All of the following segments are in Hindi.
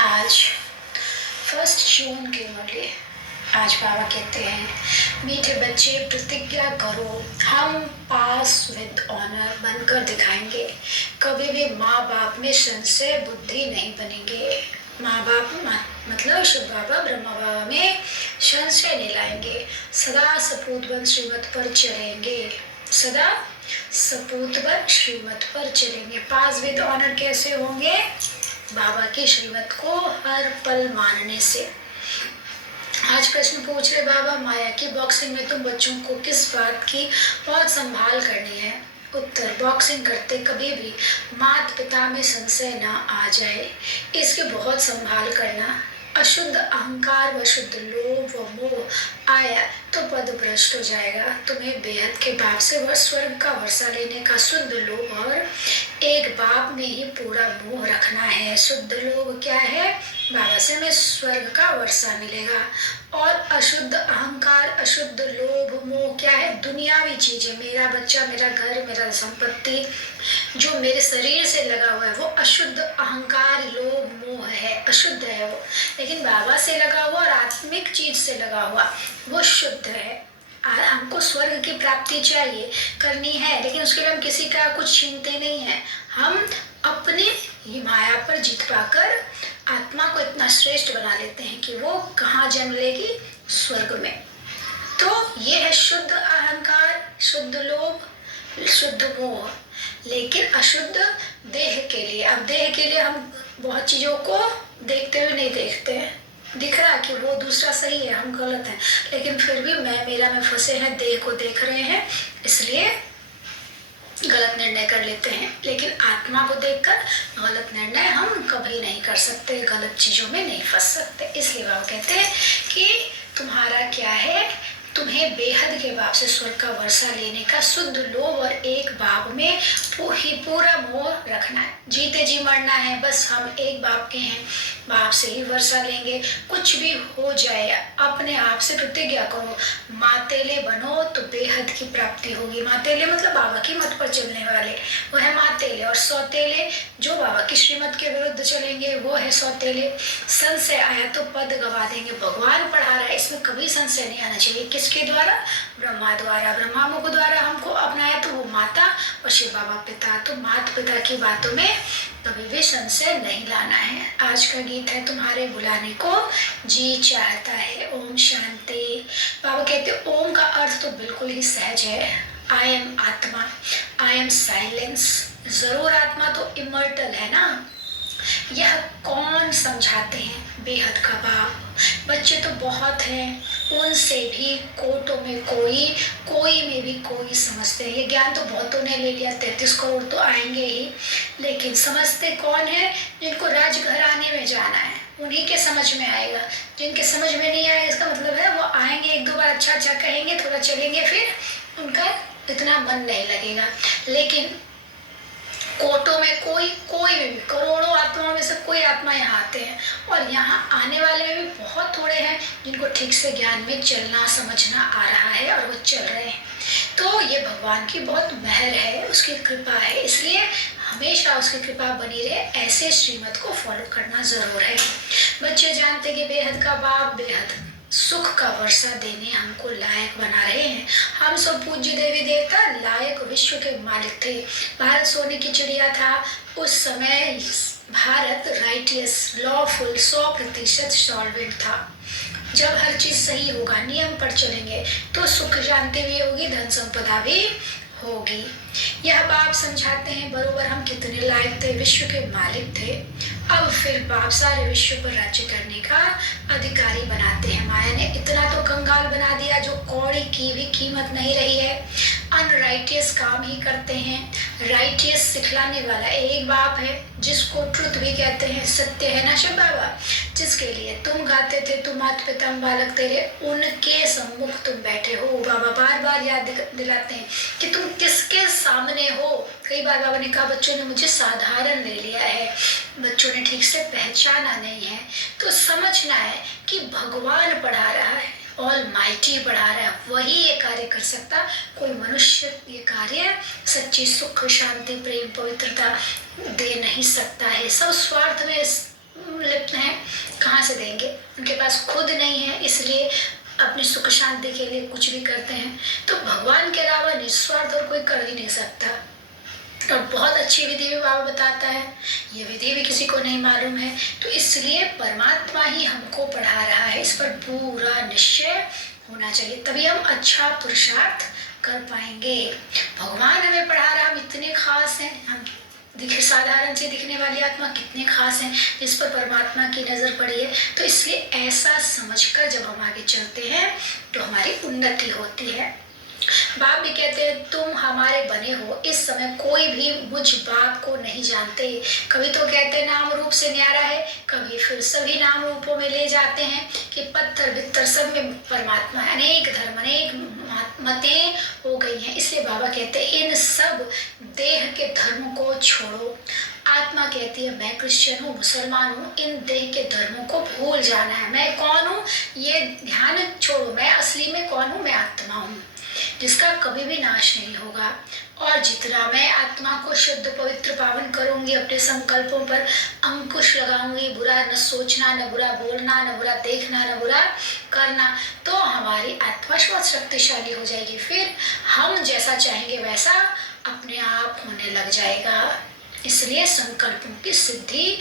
आज 1 जून के मुरली। आज बाबा कहते हैं, मीठे बच्चे प्रतिज्ञा करो, हम पास विद ऑनर बनकर दिखाएंगे। कभी भी माँ बाप में संशय बुद्धि नहीं बनेंगे। माँ बाप मतलब शिव बाबा ब्रह्मा बाबा में संशय नहीं लाएंगे। सदा सपूत बन श्रीमत पर चलेंगे। सदा सपूत बन श्रीमत पर चलेंगे। पास विद ऑनर कैसे होंगे? बाबा की श्रीमत को हर पल मानने से। आज प्रश्न पूछ रहे बाबा, माया की बॉक्सिंग में तुम बच्चों को किस बात की बहुत संभाल करनी है? उत्तर, बॉक्सिंग करते कभी भी माता पिता में संशय ना आ जाए, इसकी बहुत संभाल करना। अशुद्ध अहंकार व शुद्ध लोभ व मोह आया तो पद भ्रष्ट हो जाएगा। तुम्हें बेहद के बाप से स्वर्ग का वर्षा लेने का शुद्ध लोभ और एक बाप में ही पूरा मोह रखना है। शुद्ध लोभ क्या है? बाबा से हमें स्वर्ग का वर्षा मिलेगा। और अशुद्ध अहंकार अशुद्ध लोभ मोह क्या है? दुनियावी चीजें, मेरा बच्चा, मेरा घर, मेरा संपत्ति, जो मेरे शरीर से लगा हुआ है वो अशुद्ध अहंकार लोभ मोह है, अशुद्ध है वो। लेकिन बाबा से लगा हुआ और आत्मिक चीज से लगा हुआ वो शुद्ध है। हमको स्वर्ग की प्राप्ति चाहिए, करनी है, लेकिन उसके लिए हम किसी का कुछ छीनते नहीं है। हम अपनी ही माया पर जीत पाकर आत्मा को इतना श्रेष्ठ बना लेते हैं कि वो कहाँ जन्म लेगी? स्वर्ग में। तो ये है शुद्ध अहंकार, शुद्ध लोभ, शुद्ध मोह। लेकिन अशुद्ध देह के लिए, अब देह के लिए हम बहुत चीजों को देखते हुए नहीं देखते हैं। दिख रहा कि वो दूसरा सही है, हम गलत हैं, लेकिन फिर भी मैं मेरा में फंसे हैं, देह को देख रहे हैं, इसलिए गलत निर्णय कर लेते हैं। लेकिन आत्मा को देखकर गलत निर्णय हम कभी नहीं कर सकते, गलत चीजों में नहीं फंस सकते। इसलिए बाबा कहते हैं कि तुम्हारा क्या है? तुम्हें बेहद के बाप से स्वर्ग का वर्षा लेने का शुद्ध लोभ और एक बाप में ही पूरा मोह रखना है। जीते जी मरना है, बस हम एक बाप के हैं, बाप से ही वर्षा लेंगे। कुछ भी हो जाए अपने आप से प्रतिज्ञा करो, मातेले बनो तो बेहद की प्राप्ति होगी। मातेले मतलब बाबा की मत पर चलने वाले, वो है मातेले। और सौतेले जो बाबा की श्रीमत के विरुद्ध चलेंगे वो है सौतेले। संशय आया तो पद गवा देंगे। भगवान पढ़ा रहा है, इसमें कभी संशय नहीं आना चाहिए। किसके द्वारा? ब्रह्मा द्वारा। ब्रह्मा मुख द्वारा हमको अपनाया तो वो माता और शिव बाबा पिता। तो माता पिता की बातों में कभी भी संशय नहीं लाना है। आज का गीत है तुम्हारे बुलाने को जी चाहता है। ओम शांति। बाबा कहते ओम का अर्थ तो बिल्कुल ही सहज है। आई एम आत्मा, आई एम साइलेंस। जरूर आत्मा तो इमर्टल है ना। यह कौन समझाते हैं? बेहद का बाप। बच्चे तो बहुत हैं, उनसे भी कोटों में कोई, कोई में भी कोई समझते हैं। ये ज्ञान तो बहुतों ने ले लिया, 33 करोड़ तो आएंगे ही, लेकिन समझते कौन है? जिनको राजघराने में जाना है उन्हीं के समझ में आएगा। जिनके समझ में नहीं आएगा इसका मतलब है वो आएंगे, एक दो बार अच्छा अच्छा कहेंगे, थोड़ा चलेंगे, फिर उनका इतना मन नहीं लगेगा। लेकिन कोटों में कोई, कोई भी, करोड़ों आत्माओं में से कोई आत्मा यहाँ आते हैं, और यहाँ आने वाले में भी बहुत थोड़े हैं जिनको ठीक से ज्ञान में चलना समझना आ रहा है और वो चल रहे हैं। तो ये भगवान की बहुत मेहर है, उसकी कृपा है, इसलिए हमेशा उसकी कृपा बनी रहे, ऐसे श्रीमत को फॉलो करना जरूर है। बच्चे जानते कि बेहद का बाप बेहद सुख का वर्षा देने हमको लायक बना रहे हैं। हम सब पूज्य देवी देवता लायक विश्व के मालिक थे। भारत सोने की चिड़िया था उस समय। भारत राइटियस, लॉफुल, 100% सॉल्वेंट था। जब हर चीज सही होगा, नियम पर चलेंगे, तो सुख शांति भी होगी, धन संपदा भी होगी। यह बाप समझाते हैं बरोबर हम कितने लायक थे, विश्व के मालिक थे। अब फिर बाप सारे विश्व पर राज्य करने का अधिकारी बनाते हैं। माया ने इतना तो कंगाल बना दिया जो कौड़ी की भी कीमत नहीं रही है। अनराइटियस काम ही करते हैं। राइटियस सिखलाने वाला एक बाप है, जिसको ट्रुथ भी कहते हैं, सत्य है ना शिव बाबा, जिसके लिए तुम गाते थे, तुम माता पिता बालक तेरे, उनके सम्मुख तुम बैठे हो। बाबा बार बार याद दिलाते हैं कि तुम किसके सामने हो। कई बार बाबा ने कहा बच्चों ने मुझे साधारण ले लिया है, बच्चों ने ठीक से पहचाना नहीं है। तो समझना है कि भगवान पढ़ा रहा है, ऑल माइटी पढ़ा रहा है, वही ये कार्य कर सकता। कोई मनुष्य ये कार्य सच्ची सुख शांति प्रेम पवित्रता दे नहीं सकता है। सब स्वार्थ में लिप्त हैं, कहाँ से देंगे? उनके पास खुद नहीं है, इसलिए अपनी सुख शांति के लिए कुछ भी करते हैं। तो भगवान के अलावा निस्वार्थ और कोई कर ही नहीं सकता। और बहुत अच्छी विधि भी बाबा बताता है, ये विधि भी किसी को नहीं मालूम है, तो इसलिए परमात्मा ही हमको पढ़ा रहा है। इस पर पूरा निश्चय होना चाहिए, तभी हम अच्छा पुरुषार्थ कर पाएंगे। भगवान हमें पढ़ा रहा, हम इतने खास हैं, हम दिखे साधारण से दिखने वाली आत्मा कितने खास हैं जिस पर परमात्मा की नजर पड़ी है। तो इसलिए ऐसा समझकर जब हम आगे चलते हैं तो हमारी उन्नति होती है। बाप भी कहते हैं तुम हमारे बने हो, इस समय कोई भी मुझ बाप को नहीं जानते। कभी तो कहते हैं नाम रूप से न्यारा है, कभी फिर सभी नाम रूपों में ले जाते हैं कि पत्थर बित्तर सब में परमात्मा है। अनेक धर्म अनेक मतें हो गई हैं, इसलिए बाबा कहते हैं इन सब देह के धर्मों को छोड़ो। आत्मा कहती है मैं क्रिश्चियन हूँ, मुसलमान हूँ, इन देह के धर्मों को भूल जाना है। मैं कौन हूँ ये ध्यान छोड़ो, मैं असली में कौन हूँ? मैं आत्मा हूँ जिसका कभी भी नाश नहीं होगा। और जितना मैं आत्मा को शुद्ध पवित्र पावन करूंगी, अपने संकल्पों पर अंकुश लगाऊंगी, बुरा न सोचना, न बुरा बोलना, न बुरा देखना, न बुरा करना, तो हमारी आत्मा बहुत शक्तिशाली हो जाएगी। फिर हम जैसा चाहेंगे वैसा अपने आप होने लग जाएगा। इसलिए संकल्पों की सिद्धि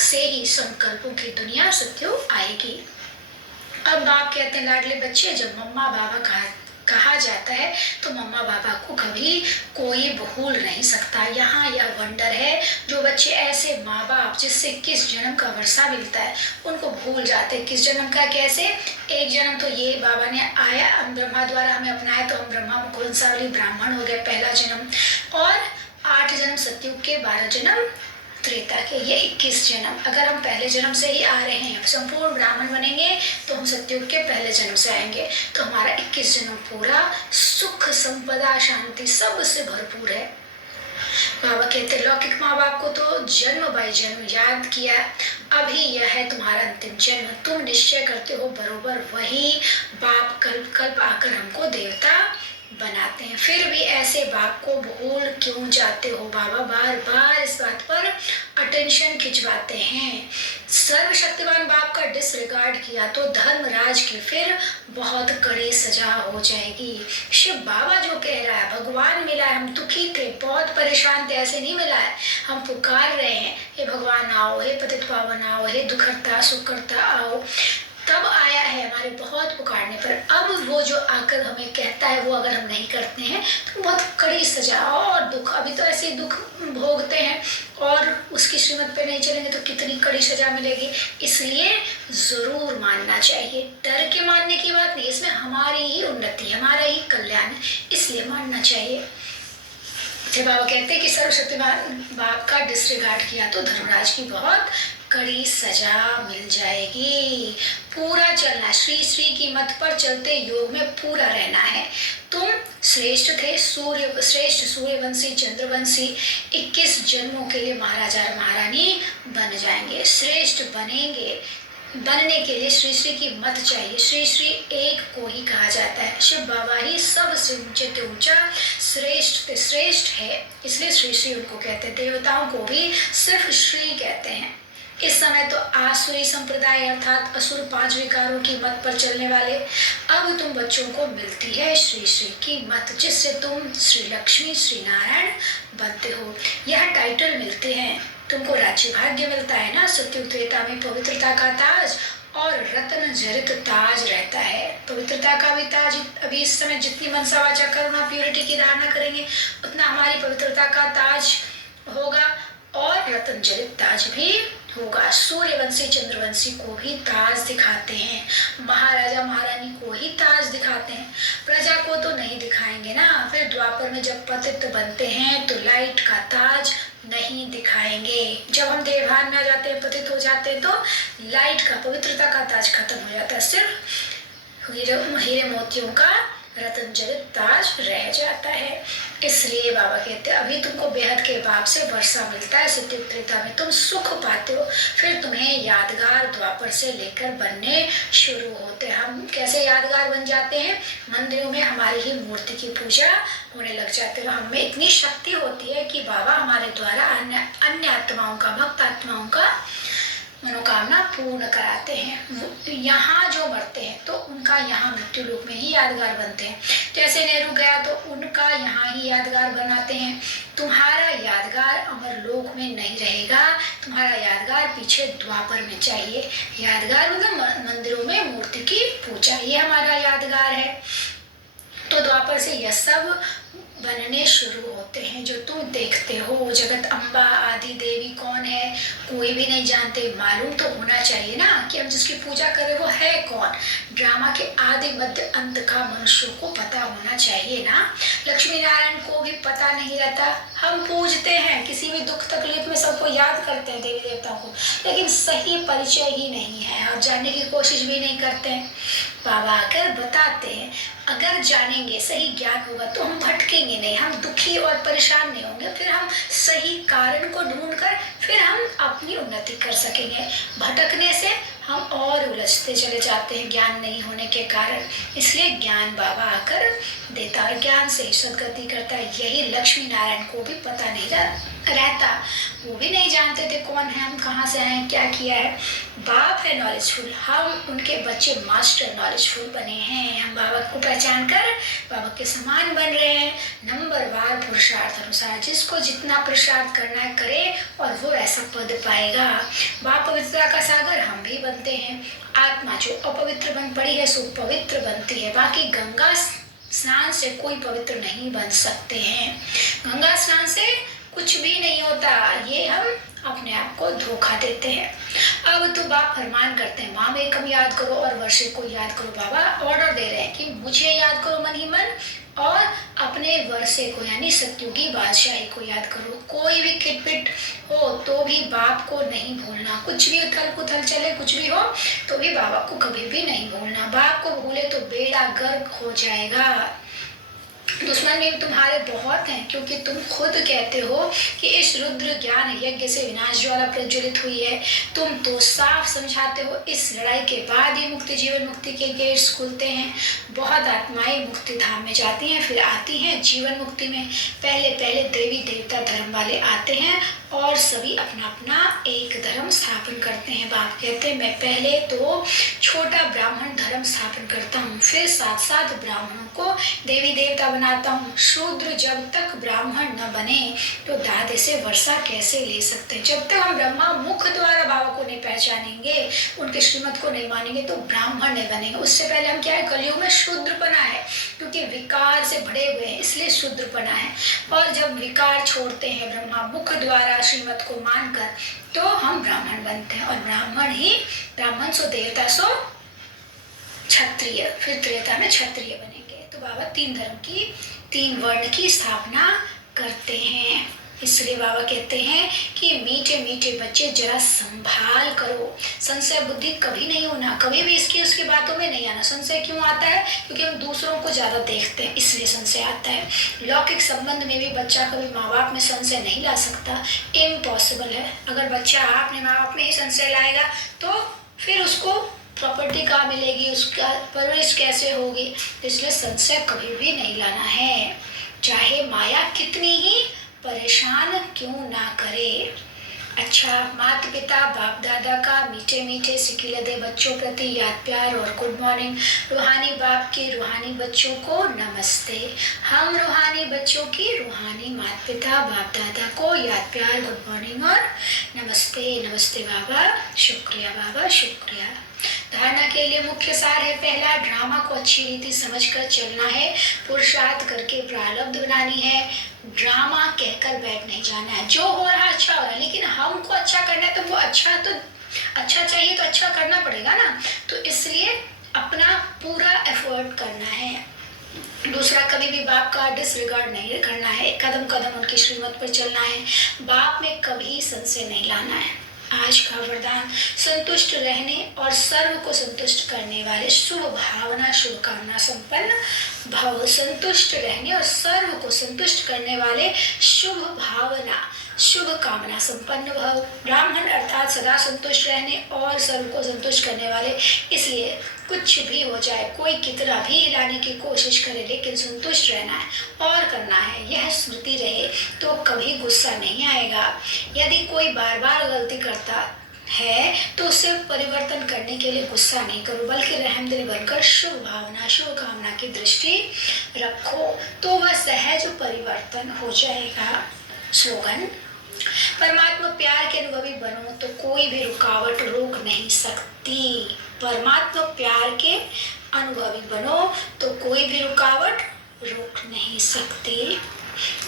से ही संकल्पों की दुनिया सत्यो आएगी। अब बाप कहते हैं लाडले बच्चे, जब मम्मा बाबा कहा जाता है तो मम्मा बाबा को कभी कोई भूल नहीं सकता। यहाँ यह वंडर है, जो बच्चे ऐसे माँ बाप जिससे किस जन्म का वर्षा मिलता है उनको भूल जाते हैं। किस जन्म का कैसे? एक जन्म तो ये बाबा ने आया, ब्रह्मा द्वारा हमें अपनाया तो हम ब्रह्मा मुकुंसावली ब्राह्मण हो गए, पहला जन्म। और 8 जन्म सतयुग के, 12 जन्म त्रेता के, ये 21 जन्म। अगर हम पहले जन्म से ही आ रहे हैं, संपूर्ण ब्राह्मण बनेंगे तो हम सतयुग के पहले जन्म से आएंगे, तो हमारा 21 जन्म पूरा सुख संपदा शांति सब से भरपूर है। बाबा कहते लौकिक माँ बाप को तो जन्म बाई जन्म याद किया, अभी यह है तुम्हारा अंतिम जन्म। तुम निश्चय करते हो बरोबर वही बाप कल्प कल्प आकर हमको देवता बनाते हैं, फिर भी ऐसे बाप को भूल क्यों जाते हो? बाबा बार बार इस बात पर अटेंशन खिंचवाते हैं। सर्वशक्तिमान बाप का डिसरिगार्ड किया तो धर्मराज की फिर बहुत कड़ी सजा हो जाएगी। शिव बाबा जो कह रहा है, भगवान मिला है, हम दुखी थे, बहुत परेशान थे, ऐसे नहीं मिला है, हम पुकार रहे हैं हे भगवान आओ, हे पतित पावन आओ, हे दुखहर्ता सुखहर्ता आओ, तब आया है हमारे बहुत पुकारने पर। अब वो जो आकर हमें कहता है वो अगर हम नहीं करते हैं तो बहुत कड़ी सजा और दुख, अभी तो ऐसे दुख भोगते हैं और उसकी श्रीमत पे नहीं चलेंगे तो कितनी कड़ी सजा मिलेगी। इसलिए जरूर मानना चाहिए, डर के मानने की बात नहीं, इसमें हमारी ही उन्नति, हमारा ही कल्याण है, इसलिए मानना चाहिए। जब बाबा कहते हैं कि सर्वशक्तिमान बाप का डिसरिगार्ड किया तो धर्मराज की बहुत कड़ी सजा मिल जाएगी। पूरा चलना, श्री श्री की मत पर चलते योग में पूरा रहना है। तुम श्रेष्ठ थे, श्रेष्ठ सूर्यवंशी चंद्रवंशी, 21 जन्मों के लिए महाराजा और महारानी बन जाएंगे, श्रेष्ठ बनेंगे। बनने के लिए श्री श्री की मत चाहिए। श्री श्री एक को ही कहा जाता है, शिव बाबा ही सबसे ऊंचे से ऊंचा श्रेष्ठ से श्रेष्ठ है, इसलिए श्री श्री उनको कहते हैं। देवताओं को भी सिर्फ श्री कहते हैं। इस समय तो आसुरी संप्रदाय अर्थात असुर 5 विकारों की मत पर चलने वाले, अब तुम बच्चों को मिलती है श्री श्री की मत, जिससे तुम श्री लक्ष्मी श्री नारायण बनते हो। यह टाइटल मिलते हैं, तुमको राज्य भाग्य मिलता है ना। सत्युग त्रेता में पवित्रता का ताज और रत्न जरित ताज रहता है। पवित्रता का भी ताज, अभी इस समय जितनी मनसा वाचा करुणा प्योरिटी की धारणा करेंगे उतना हमारी पवित्रता का ताज होगा और रत्न जरित ताज भी होगा। सूर्यवंशी चंद्रवंशी को भी ताज दिखाते हैं, महाराजा महारानी को ही ताज दिखाते हैं, प्रजा को तो नहीं दिखाएंगे ना। फिर द्वापर में जब पतित बनते हैं तो लाइट का ताज नहीं दिखाएंगे। जब हम देवभान में आ जाते हैं, पतित हो जाते हैं, तो लाइट का पवित्रता का ताज खत्म हो जाता है, सिर्फ हीरे मोतियों का रत्न जरित ताज रह जाता है। इसलिए बाबा कहते हैं अभी तुमको बेहद के बाप से वर्षा मिलता है, सत्युग त्रेता में तुम सुख पाते हो, फिर तुम्हें यादगार द्वापर से लेकर बनने शुरू होते हैं। हम कैसे यादगार बन जाते हैं? मंदिरों में हमारी ही मूर्ति की पूजा होने लग जाते हैं। हमें इतनी शक्ति होती है कि बाबा हमारे द्वारा अन्य आत्माओं का, भक्त आत्माओं का मनोकामना पूर्ण कराते हैं। यहाँ जो मरते हैं तो उनका यहाँ मृत्यु लोक में ही यादगार बनते हैं। जैसे नेहरू गया तो उनका यहाँ ही यादगार बनाते हैं। तुम्हारा यादगार अमर लोक में नहीं रहेगा, तुम्हारा यादगार पीछे द्वापर में चाहिए। यादगार मतलब मंदिरों में मूर्ति की पूजा, ये हमारा यादगार है। तो द्वापर से यह सब बनने शुरू होते हैं जो तुम देखते हो। जगत अम्बा आदि देवी कौन है कोई भी नहीं जानते, मालूम तो होना चाहिए ना कि हम जिसकी पूजा करें वो है कौन। ड्रामा के आदि मध्य अंत का मनुष्यों को पता होना चाहिए ना। लक्ष्मी नारायण को भी पता नहीं रहता। हम पूजते हैं, किसी भी दुख तकलीफ में सबको याद करते हैं देवी देवताओं को, लेकिन सही परिचय ही नहीं है और जानने की कोशिश भी नहीं करते हैं। बाबा आकर बताते हैं अगर जानेंगे, सही ज्ञान होगा तो हम भटकेंगे नहीं, हम दुखी और परेशान नहीं होंगे। फिर हम सही कारण को ढूंढकर फिर हम अपनी उन्नति कर सकेंगे। भटकने से हम और उलझते चले जाते हैं ज्ञान नहीं होने के कारण। इसलिए ज्ञान बाबा आकर देता है, ज्ञान से ही सदगति करता है। यही लक्ष्मी नारायण को भी पता नहीं रहता, वो भी नहीं जानते थे कौन है हम, कहाँ से आए, क्या किया है। बाप है नॉलेजफुल, हम उनके बच्चे मास्टर नॉलेजफुल बने हैं। हम बाबा को पहचान कर बाबा के समान बन रहे हैं। नंबरवार पुरुषार्थ अनुसार जिसको जितना पुरुषार्थ करना है करे और वो ऐसा पद पाएगा। बाप पवित्रता का सागर हम भी बनते हैं। आत्मा जो अपवित्र बन पड़ी है सो पवित्र बनती है। बाकी गंगा स्नान से कोई पवित्र नहीं बन सकते हैं। गंगा स्नान से कुछ भी नहीं होता, ये हम अपने आप को धोखा देते हैं। अब तो बाप फरमान करते हैं माँ में कम याद करो और वर्षे को याद करो। बाबा ऑर्डर दे रहे हैं कि मुझे याद करो मन ही मन और अपने वर्षे को यानी सत्युगी बादशाही को याद करो। कोई भी किटपिट हो तो भी बाप को नहीं भूलना, कुछ भी उथल पुथल चले कुछ भी हो तो भी बाबा को कभी भी नहीं भूलना। बाप को भूले तो बेड़ा गर्क हो जाएगा। दुश्मन भी तुम्हारे बहुत हैं क्योंकि तुम खुद कहते हो कि इस रुद्र ज्ञान यज्ञ से विनाश ज्वाला प्रज्वलित हुई है। तुम तो साफ समझाते हो इस लड़ाई के बाद ही मुक्ति जीवन मुक्ति के गेट्स खुलते हैं। बहुत आत्माएं मुक्ति धाम में जाती हैं फिर आती हैं जीवन मुक्ति में। पहले पहले देवी देवता धर्म वाले आते हैं और सभी अपना अपना एक धर्म स्थापन करते हैं। बाप कहते हैं मैं पहले तो छोटा ब्राह्मण धर्म स्थापन करता हूँ, फिर साथ साथ ब्राह्मणों को देवी देवता बनाता हूँ। शूद्र जब तक ब्राह्मण न बने तो दादे से वर्षा कैसे ले सकते हैं। जब तक हम ब्रह्मा मुख द्वारा बाबा को नहीं पहचानेंगे, उनके श्रीमत को नहीं मानेंगे तो ब्राह्मण नहीं बनेंगे। उससे पहले हम क्या है, कलयुग में शूद्रपना है क्योंकि विकार से भरे हुए हैं इसलिए शूद्रपना है। और जब विकार छोड़ते हैं ब्रह्मा मुख द्वारा श्रीमत को मानकर तो हम ब्राह्मण बनते हैं। और ब्राह्मण ही ब्राह्मण सो देवता सो क्षत्रिय, फिर त्रेता में क्षत्रिय बनेंगे। तो बाबा तीन धर्म की तीन वर्ण की स्थापना करते हैं। इसलिए बाबा कहते हैं कि मीठे मीठे बच्चे जरा संभाल करो। संशय बुद्धि कभी नहीं होना, कभी भी इसकी उसकी बातों में नहीं आना। संशय क्यों आता है? क्योंकि हम दूसरों को ज्यादा देखते हैं इसलिए संशय आता है। लौकिक संबंध में भी बच्चा कभी माँ बाप में संशय नहीं ला सकता, इम्पॉसिबल है। अगर बच्चा अपने माँ बाप में ही संशय लाएगा तो फिर उसको प्रॉपर्टी कहाँ मिलेगी, उसका परवरिश कैसे होगी। इसलिए संशय कभी भी नहीं लाना है, चाहे माया कितनी ही परेशान क्यों ना करे। अच्छा, माता पिता बाप दादा का मीठे मीठे सिकिलदे बच्चों प्रति याद प्यार और गुड मॉर्निंग। रूहानी बाप की रूहानी बच्चों को नमस्ते। हम रूहानी बच्चों की रूहानी माता पिता बाप दादा को याद प्यार गुड मॉर्निंग और नमस्ते। नमस्ते बाबा, शुक्रिया बाबा, शुक्रिया। धारणा के लिए मुख्य सार है, पहला ड्रामा को अच्छी रीति समझकर चलना है, पुरुषार्थ करके प्रारब्ध बनानी है। ड्रामा कहकर बैठ नहीं जाना है, जो हो रहा अच्छा हो रहा है लेकिन हमको अच्छा करना है तो वो अच्छा चाहिए तो अच्छा करना पड़ेगा ना। तो इसलिए अपना पूरा एफर्ट करना है। दूसरा, कभी भी बाप का डिसरिगार्ड नहीं करना है, कदम कदम उनकी श्रीमत पर चलना है। बाप में कभी संशय नहीं लाना है। आज का वरदान, संतुष्ट रहने और सर्व को संतुष्ट करने वाले शुभ भावना शुभ कामना संपन्न भव। संतुष्ट रहने और सर्व को संतुष्ट करने वाले शुभ भावना शुभ कामना संपन्न भव। ब्राह्मण अर्थात सदा संतुष्ट रहने और सर्व को संतुष्ट करने वाले, इसलिए कुछ भी हो जाए, कोई कितना भी हिलाने की कोशिश करे लेकिन संतुष्ट रहना है और करना है, यह स्मृति रहे तो कभी गुस्सा नहीं आएगा। यदि कोई बार बार गलती करता है तो उसे परिवर्तन करने के लिए गुस्सा नहीं करो, बल्कि रहमदिल बनकर शुभ भावना शुभ कामना की दृष्टि रखो, तो वह सहज परिवर्तन हो जाएगा। स्लोगन, परमात्मा प्यार के अनुभवी बनो तो कोई भी रुकावट रोक नहीं सकती। परमात्मा प्यार के अनुभवी बनो तो कोई भी रुकावट रोक नहीं सकती।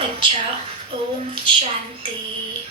अच्छा, ओम शांति।